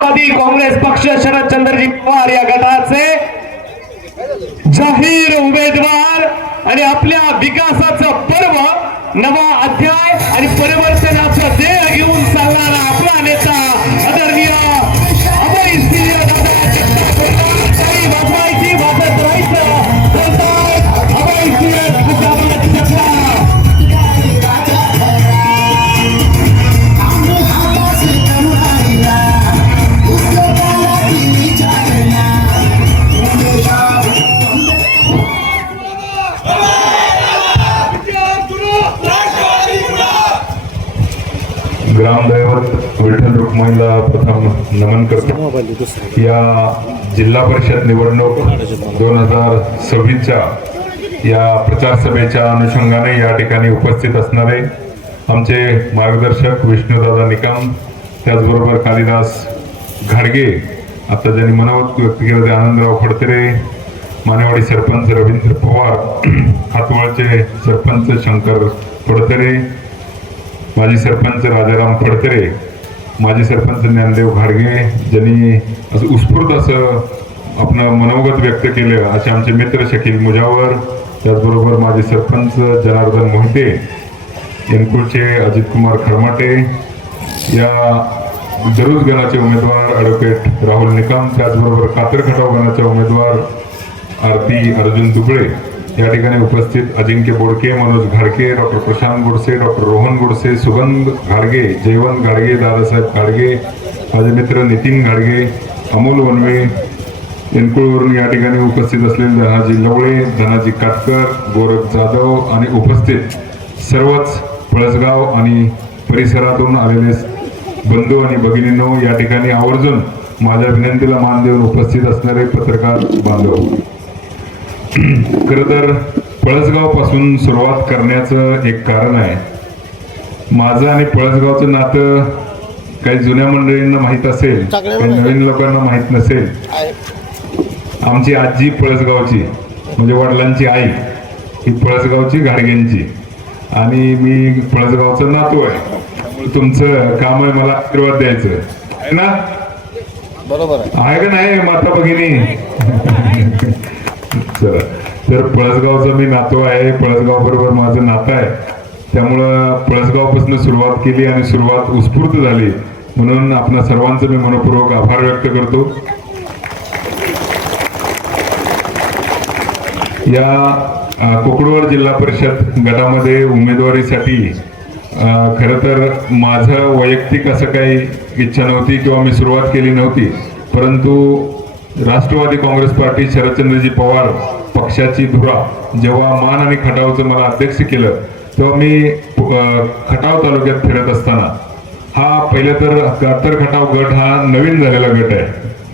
काँग्रेस पक्ष शरदचंद्रजी पवार या गटाचे जाहीर उमेदवार आणि आपल्या विकासाचं पर्व नवा अध्याय आणि परिवर्तनाचं ध्येय घेऊन चालणारा आपला नेता आदरणीय अभयसिंह दादा जगताप काही वाजवायची वाजत राहायचं बोलतात अभयसिंह जगताप ग्रामदैवत विठ्ठल रुक्माईला प्रथम नमन करतो। या जिल्हा परिषद निवडणूक 2026च्या या प्रचार सभेच्या अनुषंगाने या ठिकाणी उपस्थित असणारे आमचे मार्गदर्शक विष्णुदादा निकम, त्याचबरोबर कालिदास घाडगे, आता ज्यांनी मनोगत व्यक्त केलं ते आनंदराव फडतरे, मानेवाडी सरपंच रवींद्र पवार, हातवळचे सरपंच शंकर फडतरे, माजी सरपंच राजाराम फडतरे, माजी सरपंच ज्ञानदेव घाडगे, ज्यांनी असं उत्स्फूर्त असं आपलं मनोगत व्यक्त केलं असे आमचे मित्र शकील मुजावर, त्याचबरोबर माजी सरपंच जनार्दन मोहिते, एनकुळचे अजित कुमार खरमाटे, या जरूज गणाचे उमेदवार ॲडव्होकेट राहुल निकम, त्याचबरोबर कातर खटाव गणाचे उमेदवार आरती अर्जुन दुबळे, या ठिकाणी उपस्थित अजिंक्य बोडके, मनोज घाडगे, डॉक्टर प्रशांत गोडसे, डॉक्टर रोहन गोडसे, सुगंध घाडगे, जयवंत घाडगे, दादासाहेब घाडगे, माझे मित्र नितीन घाडगे, अमोल वनवे, एनकुळवरून या ठिकाणी उपस्थित असलेले धनाजी लवळे, धनाजी काटकर, गोरख जाधव आणि उपस्थित सर्वच पळसगाव आणि परिसरातून आलेले बंधू आणि भगिनींनो, या ठिकाणी आवर्जून माझ्या विनंतीला मान देऊन उपस्थित असणारे पत्रकार बांधव, खरं तर पळसगाव पासून सुरुवात करण्याचं एक कारण आहे। माझं आणि पळसगावचं नातं काही जुन्या मंडळींना माहीत असेल, काही नवीन लोकांना माहीत नसेल। आमची आजी पळसगावची, म्हणजे वडिलांची आई ही पळसगावची घाडगेंची, आणि मी पळसगावचं नातू आहे। तुमचं काम आहे मला आशीर्वाद द्यायचं आहे ना, बरोबर आहे का नाही माता भगिनी? तर पळसगावचा मी नातू आहे, पळसगाव बरोबर माझं नातं आहे, त्यामुळं पळसगावपासून सुरुवात केली आणि सुरुवात उत्स्फूर्त झाली, म्हणून आपल्या सर्वांचं मी मनपूर्वक आभार व्यक्त करतो। या कोकडवड जिल्हा परिषद गटामध्ये उमेदवारीसाठी खरं तर माझं वैयक्तिक असं काही इच्छा नव्हती किंवा मी सुरुवात केली नव्हती, परंतु राष्ट्रवादी काँग्रेस पार्टी शरदचंद्रजी पवार पक्षाची धुरा जेव्हा मान आणि खटावचं मला अध्यक्ष केलं, तेव्हा मी खटाव तालुक्यात फिरत असताना, हा पहिलं तर कातर खटाव गट हा नवीन झालेला गट आहे,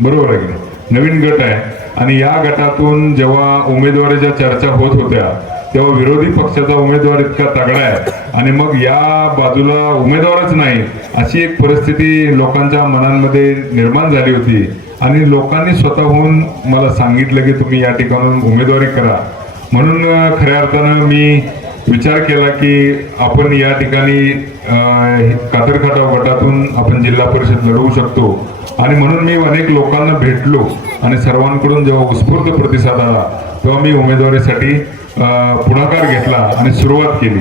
बरोबर आहे की नाही, नवीन गट आहे, आणि या गटातून जेव्हा उमेदवारीच्या चर्चा होत होत्या तेव्हा विरोधी पक्षाचा उमेदवार इतका तगडा आहे, आणि मग या बाजूला उमेदवारच नाही अशी एक परिस्थिती लोकांच्या मनांमध्ये निर्माण झाली होती, आणि लोकांनी स्वतःहून मला सांगितलं की तुम्ही या ठिकाणून उमेदवारी करा, म्हणून खऱ्या अर्थानं मी विचार केला की आपण या ठिकाणी कातर खटाव गटातून आपण जिल्हा परिषद लढवू शकतो, आणि म्हणून मी अनेक लोकांना भेटलो आणि सर्वांकडून जेव्हा उत्स्फूर्त प्रतिसाद आला तेव्हा मी उमेदवारीसाठी पुढाकार घेतला आणि सुरुवात केली।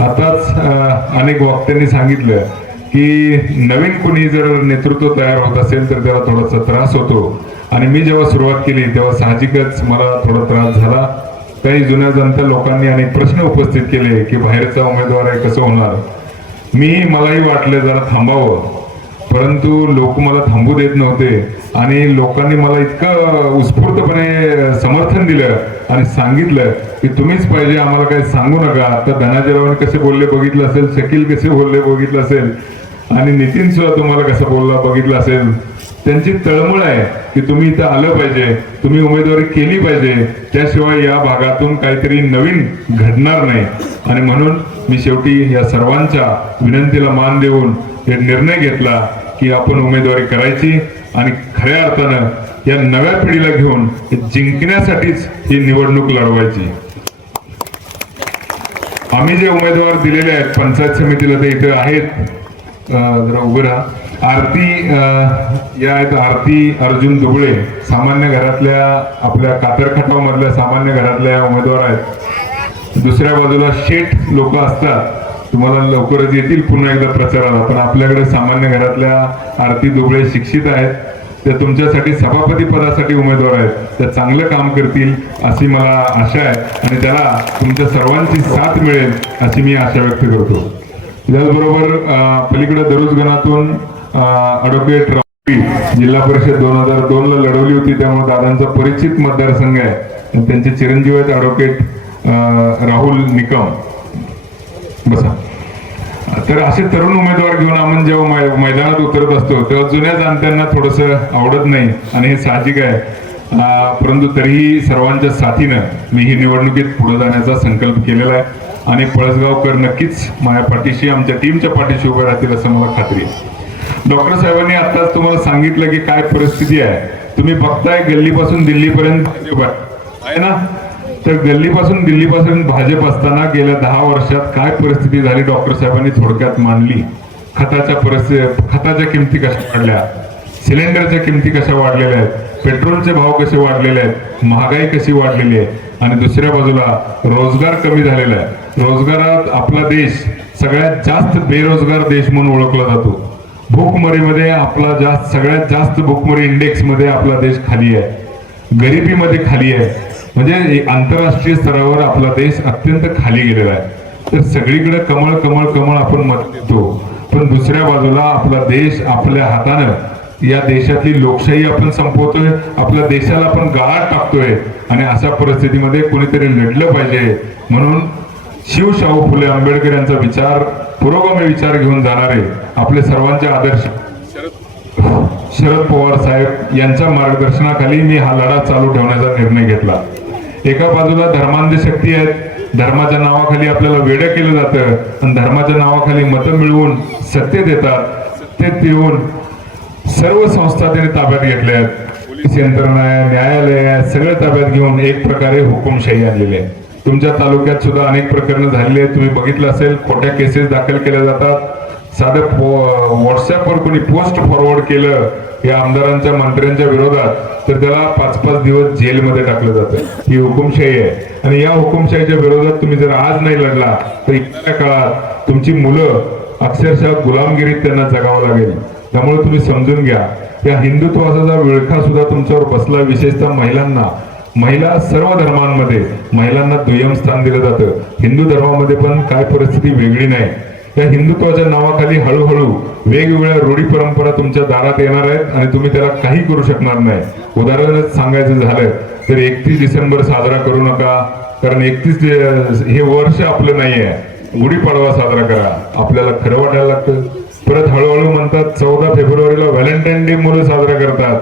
आताच अनेक वक्त्यांनी सांगितलं की नवीन कुणी जर नेतृत्व तयार होत असेल तर त्याला थोडासा त्रास होतो, आणि मी जेव्हा सुरुवात केली तेव्हा साहजिकच मला थोडा त्रास झाला। काही जुन्या जनता लोकांनी अनेक प्रश्न उपस्थित केले की बाहेरचा उमेदवार आहे कसं होणार, मलाही वाटलं जरा थांबावं, परंतु लोक मला थांबू देत नव्हते, आणि लोकांनी मला इतकं उत्स्फूर्तपणे समर्थन दिलं आणि सांगितलं की तुम्हीच पाहिजे, आम्हाला काही सांगू नका। आता धनाजीरावांनी कसे बोलले बघितलं असेल, शकील कसे बोलले बघितलं असेल, आणि नितीन सुद्धा तुम्हाला कसं बोलला बघितलं असेल, त्यांची तळमळ आहे की तुम्ही इथं आलं पाहिजे, तुम्ही उमेदवारी केली पाहिजे, त्याशिवाय या भागातून काहीतरी नवीन घडणार नाही, आणि म्हणून मी शेवटी या सर्वांच्या विनंतीला मान देऊन हे निर्णय घेतला की आपण उमेदवारी करायची, आणि खऱ्या अर्थानं या नव्या पिढीला घेऊन जिंकण्यासाठीच ही निवडणूक लढवायची। आम्ही जे उमेदवार दिलेले आहेत पंचायत समितीला ते इथे आहेत, जरा उभे राहा, आरती या आहेत आरती अर्जुन दुबळे, सामान्य घरातल्या आपल्या कातरखटाव मधल्या सामान्य घरातल्या उमेदवार आहेत. दुसऱ्या बाजूला शेठ लोक असतात, तुम्हाला लवकरच येतील पुन्हा एकदा प्रचाराला, पण आपल्याकडे सामान्य घरातल्या आरती दुबळे शिक्षित आहेत, त्या तुमच्यासाठी सभापती पदासाठी उमेदवार आहेत, त्या चांगलं काम करतील अशी मला आशा आहे आणि त्याला तुमच्या सर्वांची साथ मिळेल अशी मी आशा व्यक्त करतो. त्याचबरोबर पलीकडे दरुजगणातून ॲडव्होकेट राहुल जिल्हा परिषद 2002ला लढवली होती, त्यामुळे दादांचा परिचित मतदारसंघ आहे. त्यांचे चिरंजीव आहेत ॲडव्होकेट राहुल निकम. बसा. तर असे तरुण उमेदवार घेऊन आपण जेव्हा मैदानात उतरत असतो तेव्हा जुन्या जाणत्यांना थोडंसं आवडत नाही आणि हे साहजिक आहे. परंतु तरीही सर्वांच्या साथीनं मी ही निवडणुकीत पुढे जाण्याचा संकल्प केलेला आहे आणि पळसगावकर नक्कीच माझ्या पाठीशी, आमच्या टीमच्या पाठीशी उभे राहतील असं मला खात्री आहे. डॉक्टर साहेबांनी आताच तुम्हाला सांगितलं की काय परिस्थिती आहे. तुम्ही बघताय गल्लीपासून दिल्लीपर्यंत आहे ना, तर गल्लीपासून दिल्लीपासून भाजप असताना गेल्या 10 वर्षात काय परिस्थिती झाली डॉक्टर साहेबांनी थोडक्यात मांडली. खताच्या किमती कशा वाढल्या, सिलेंडरच्या किमती कशा वाढलेल्या आहेत, पेट्रोलचे भाव कसे वाढलेले आहेत, महागाई कशी वाढलेली आहे आणि दुसऱ्या बाजूला रोजगार कमी झालेला आहे. रोजगारात आपला देश सगळ्यात जास्त बेरोजगार देश म्हणून ओळखला जातो. भूकमरीमध्ये आपला सगळ्यात जास्त भूकमरी इंडेक्स मध्ये आपला देश खाली आहे, गरिबीमध्ये खाली आहे, म्हणजे आंतरराष्ट्रीय स्तरावर आपला देश अत्यंत खाली गेलेला आहे. तर सगळीकडे कमळ कमळ कमळ आपण मत देतो, पण दुसऱ्या बाजूला आपला देश आपल्या हातानं या देशातली लोकशाही आपण संपवतोय, आपल्या देशाला आपण गाळात टाकतोय आणि अशा परिस्थितीमध्ये कोणीतरी लढलं पाहिजे. म्हणून शिवशाहू फुले आंबेडकर यांचा विचार, पुरोगामी विचार घेऊन जाणारे आपले सर्वांचे आदर्श शरद पवार साहेब यांच्या मार्गदर्शनाखाली मी हा लढा चालू ठेवण्याचा निर्णय घेतला. एका बाजूला धर्मांध शक्ती आहेत, धर्माच्या नावाखाली आपल्याला वेडं केलं जातं आणि धर्माच्या नावाखाली मतं मिळवून सत्तेत येतात. सत्तेत येऊन सर्व संस्था त्यांनी ताब्यात घेतल्या आहेत, पोलीस यंत्रणा आहे, न्यायालय आहे, सगळं ताब्यात घेऊन एक प्रकारे हुकुमशाही आणलेली आहे. तुमच्या तालुक्यात सुद्धा अनेक प्रकरणं झालेली आहेत, तुम्ही बघितलं असेल. खोट्या केसेस दाखल केल्या जातात, साधं व्हॉट्सअपवर कोणी पोस्ट फॉरवर्ड केलं या आमदारांच्या मंत्र्यांच्या विरोधात तर त्याला 5-5 दिवस जेलमध्ये टाकलं जातं. ही हुकुमशाही आहे आणि या हुकुमशाहीच्या विरोधात तुम्ही जर आज नाही लढला तर येणाऱ्या काळात तुमची मुलं अक्षरशः गुलामगिरीत त्यांना जगावं लागेल. त्यामुळे तुम्ही समजून घ्या, या हिंदुत्वाचा विळखा सुद्धा तुमच्यावर बसला. विशेषतः महिला सर्व धर्मांमध्ये महिलांना दुय्यम स्थान दिलं जातं. हिंदू धर्मामध्ये पण काय परिस्थिती वेगळी नाही. या हिंदुत्वाच्या नावाखाली हळूहळू वेगवेगळ्या रूढी परंपरा तुमच्या दारात येणार आहेत आणि तुम्ही त्याला काही करू शकणार नाही. उदाहरणच सांगायचं झालं तर 31 डिसेंबर साजरा करू नका, कारण 31 हे वर्ष आपलं नाहीये. गुढीपाडवा साजरा करा, आपल्याला खरं वाटायला लागतं. परत हळूहळू म्हणतात 14 फेब्रुवारीला व्हॅलेंटाईन डे मुलं साजरा करतात,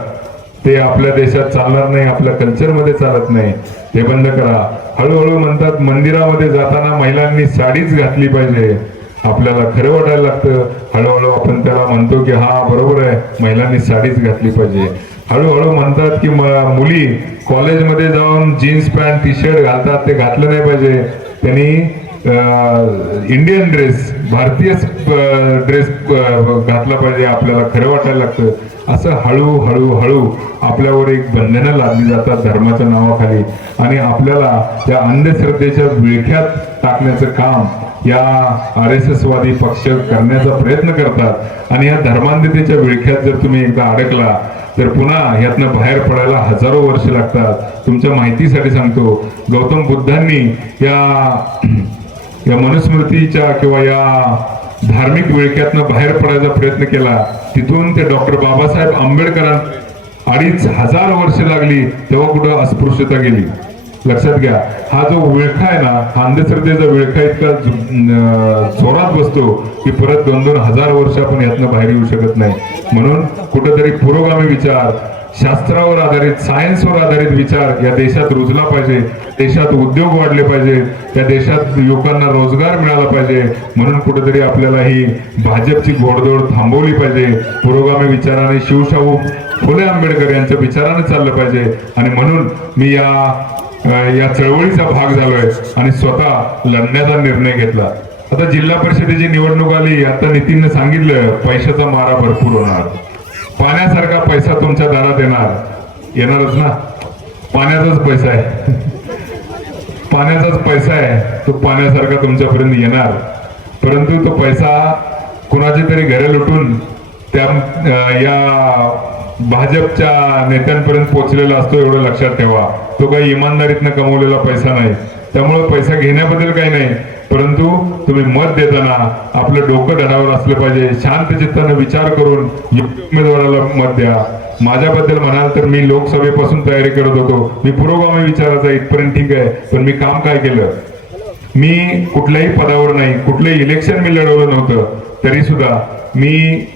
ते आपल्या देशात चालणार नाही, आपल्या कल्चरमध्ये चालत नाही, ते बंद करा. हळूहळू म्हणतात मंदिरामध्ये जाताना महिलांनी साडीच घातली पाहिजे, आपल्याला खरं वाटायला लागतं. हळूहळू आपण त्याला म्हणतो की हा बरोबर आहे, महिलांनी साडीच घातली पाहिजे. हळूहळू म्हणतात की मुली कॉलेजमध्ये जाऊन जीन्स पॅन्ट टी शर्ट घालतात, ते घातलं नाही पाहिजे, त्यांनी इंडियन ड्रेस, भारतीय ड्रेस घातला पाहिजे, आपल्याला खरं वाटायला लागतं. असं हळूहळू आपल्यावर एक बंधनं लादली जातात धर्माच्या नावाखाली आणि आपल्याला त्या अंधश्रद्धेच्या विळख्यात टाकण्याचं काम या RSS वादी पक्ष करण्याचा प्रयत्न करतात. आणि या धर्मांधतेच्या विळख्यात जर तुम्ही एकदा अडकला तर पुन्हा यातनं बाहेर पडायला हजारो वर्ष लागतात. तुमच्या माहितीसाठी सांगतो, गौतम बुद्धांनी या मनुस्मृतीच्या किंवा या धार्मिक विळख्यातनं बाहेर पडायचा प्रयत्न केला. तिथून ते डॉक्टर बाबासाहेब आंबेडकरांना 2500 वर्ष लागली, तेव्हा कुठं अस्पृश्यता गेली. लक्षात घ्या, हा जो विळखा आहे ना, हा अंधश्रद्धेचा विळखा इतका जोरात बसतो की परत 2-2 हजार वर्ष आपण यातनं बाहेर येऊ शकत नाही. म्हणून कुठेतरी पुरोगामी विचार, शास्त्रावर आधारित, सायन्सवर आधारित विचार या देशात रुजला पाहिजे. देशात उद्योग वाढले पाहिजे, या देशात युवकांना रोजगार मिळाला पाहिजे. म्हणून कुठेतरी आपल्याला ही भाजपची घोडदौड थांबवली पाहिजे. पुरोगामी विचाराने, शिवशाहू फुले आंबेडकर यांच्या विचाराने चाललं पाहिजे. आणि म्हणून मी या चळवळीचा भाग झालोय आणि स्वतः लढण्याचा निर्णय घेतला. आता जिल्हा परिषदेची निवडणूक आली, आता नितीनने सांगितलं पैशाचा मारा भरपूर होणार, पाण्यासारखा पैसा तुमच्या दारात येणारच ना. पाण्याचाच पैसा आहे पाण्याचाच पैसा आहे, तो पाण्यासारखा तुमच्यापर्यंत येणार. परंतु तो पैसा कुणाचे तरी घरे लुटून त्या या भाजपच्या नेत्यांपर्यंत पोहोचलेला असतो, एवढं लक्षात ठेवा. तो काही इमानदारीतनं कमवलेला पैसा नाही. त्यामुळे पैसा घेण्याबद्दल काही नाही, परंतु तुम्ही मत देताना आपलं डोकं धडावर असलं पाहिजे. शांत चित्तानं विचार करून उमेदवाराला मत द्या. माझ्याबद्दल म्हणाल तर मी लोकसभेपासून तयारी करत होतो, मी पुरोगामी विचाराचा, इथपर्यंत ठीक आहे. पण मी काम काय केलं? मी कुठल्याही पदावर नाही, कुठलंही इलेक्शन मी लढवलं नव्हतं, तरी सुद्धा मी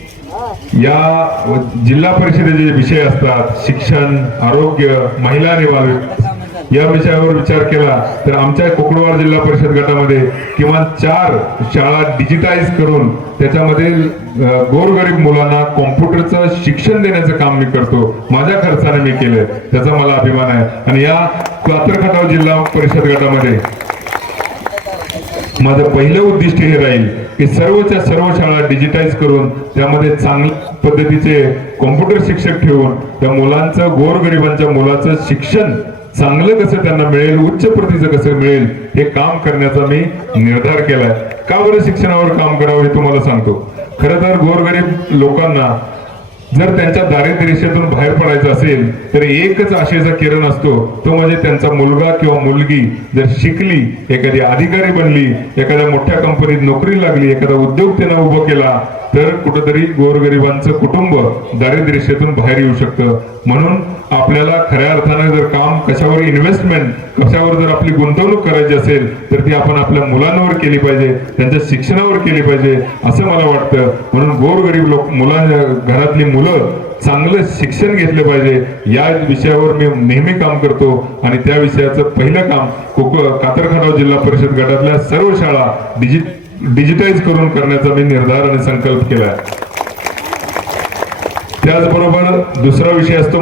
या जिल्हा परिषदेचे विषय असतात, शिक्षण, आरोग्य, महिला आणि बालविकास, या विषयावर विचार केला तर आमच्या कोकणवाड जिल्हा परिषद गटामध्ये किमान 4 शाळा डिजिटाईज करून त्याच्यामध्ये गोरगरीब मुलांना कॉम्प्युटरचं शिक्षण देण्याचं काम मी करतो. माझ्या खर्चाने मी केलं, त्याचा मला अभिमान आहे. आणि या कातरखटाव जिल्हा परिषद गटामध्ये माझं पहिलं उद्दिष्ट हे राहील की सर्वच्या सर्व शाळा डिजिटाईज करून त्यामध्ये चांगल्या पद्धतीचे कॉम्प्युटर शिक्षक ठेवून त्या मुलांचं, गोरगरिबांच्या मुलाचं शिक्षण चांगलं कसं त्यांना मिळेल, उच्च प्रतीचं कसं मिळेल, हे काम करण्याचा मी निर्धार केलाय. का बरं शिक्षणावर काम करावं हे तुम्हाला सांगतो. खरं तर गोरगरीब लोकांना जर त्यांच्या दारिद्र्य रेषेतून बाहेर पडायचं असेल तर एकच आशेचा किरण असतो, तो म्हणजे त्यांचा मुलगा किंवा मुलगी जर शिकली, एखादी अधिकारी बनली, एखाद्या मोठ्या कंपनीत नोकरी लागली, एखादा उद्योग त्यानं उभं केला तर कुठंतरी गोरगरिबांचं कुटुंब दारिद्र्य रेषेतून बाहेर येऊ शकतं. म्हणून आपल्याला खऱ्या अर्थाने जर काम, कशावर इन्व्हेस्टमेंट, कशावर जर आपली गुंतवणूक करायची असेल तर ती आपण आपल्या मुलांवर केली पाहिजे, त्यांच्या शिक्षणावर केली पाहिजे असं मला वाटतं. म्हणून गोरगरीब घरातली मुलं चांगलं शिक्षण घेतलं पाहिजे या विषयावर मी नेहमी काम करतो. आणि त्या विषयाचं पहिलं काम कातरखटाव जिल्हा परिषद गटातल्या सर्व शाळा डिजिटाईज करून करण्याचा मी निर्धार आणि संकल्प केलाय. त्याचबरोबर दुसरा विषय असतो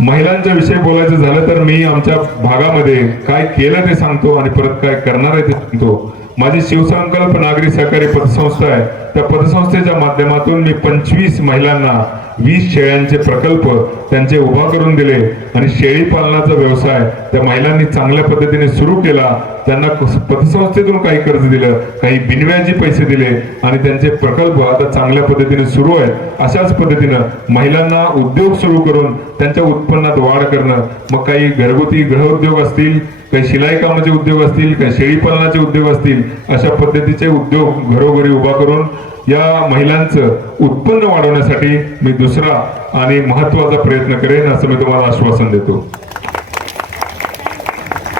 महिलांच्या विषयी बोलायचं झालं तर मी आमच्या भागामध्ये काय केलं ते सांगतो आणि परत काय करणार आहे ते सांगतो. माझी शिवसंकल्प नागरी सहकारी पतसंस्था आहे. त्या पतसंस्थेच्या माध्यमातून मी 25 महिलांना 20 शेळ्यांचे प्रकल्प त्यांचे उभा करून दिले आणि शेळी पालनाचा व्यवसाय त्या महिलांनी चांगल्या पद्धतीने सुरू केला. त्यांना पतसंस्थेतून काही कर्ज दिलं, काही बिनव्याजी पैसे दिले आणि त्यांचे प्रकल्प आता चांगल्या पद्धतीने सुरू आहेत. अशाच पद्धतीनं महिलांना उद्योग सुरू करून त्यांच्या उत्पन्नात वाढ करणं, मग काही घरगुती गृहउद्योग असतील, काही शिलाई कामाचे उद्योग असतील, काही शेळी पालनाचे उद्योग असतील, अशा पद्धतीचे उद्योग घरोघरी उभा करून या महिलांचं उत्पन्न वाढवण्यासाठी मी दुसरा आणि महत्वाचा प्रयत्न करेन असं मी तुम्हाला आश्वासन देतो.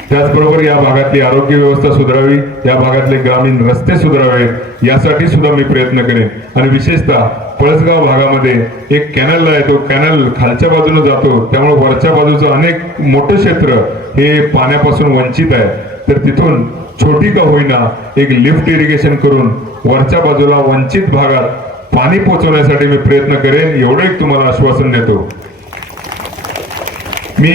त्याचबरोबर या भागातली आरोग्य व्यवस्था सुधारावी, या भागातले ग्रामीण रस्ते सुधारावेत यासाठी सुद्धा मी प्रयत्न करेन. आणि विशेषतः पळसगाव भागामध्ये एक कॅनल आहे, तो कॅनल खालच्या बाजूने जातो, त्यामुळे वरच्या बाजूचं अनेक मोठं क्षेत्र हे पाण्यापासून वंचित आहे. तर तिथून छोटी का होईना एक लिफ्ट इरिगेशन करून वरच्या बाजूला वंचित भागात पाणी पोहोचवण्यासाठी मी प्रयत्न करेन, एवढं एक तुम्हाला आश्वासन देतो. मी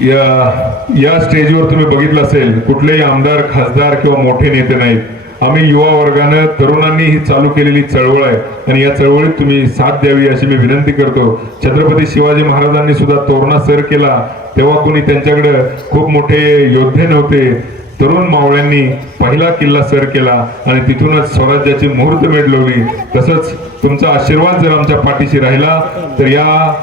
या स्टेजवर तुम्ही बघितलं असेल, कुठलेही आमदार, खासदार किंवा मोठे नेते नाहीत. आम्ही युवा वर्गानं, तरुणांनी ही चालू केलेली चळवळ आहे आणि या चळवळीत तुम्ही साथ द्यावी अशी मी विनंती करतो. छत्रपती शिवाजी महाराजांनी सुद्धा तोरणा सर केला, तेव्हा कोणी त्यांच्याकडे खूप मोठे योद्धे नव्हते. तरुण मावळ्यांनी पहिला किल्ला सर केला आणि तिथूनच स्वराज्याची मुहूर्तमेढ लावली. तसंच तुमचा आशीर्वाद जर आमच्या पाठीशी राहिला तर या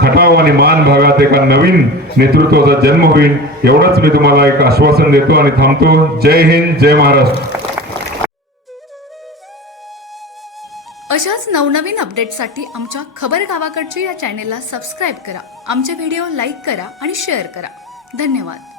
खटाव आणि मान भागात एका नवीन नेतृत्वाचा जन्म होईल, एवढंच मी तुम्हाला एक आश्वासन देतो आणि थांबतो. जय हिंद, जय महाराष्ट्र. अशाच नवनवीन अपडेटसाठी आमच्या खबर गावाकडची या चॅनेलला सबस्क्राईब करा. आमचे व्हिडिओ लाईक करा आणि शेअर करा. धन्यवाद.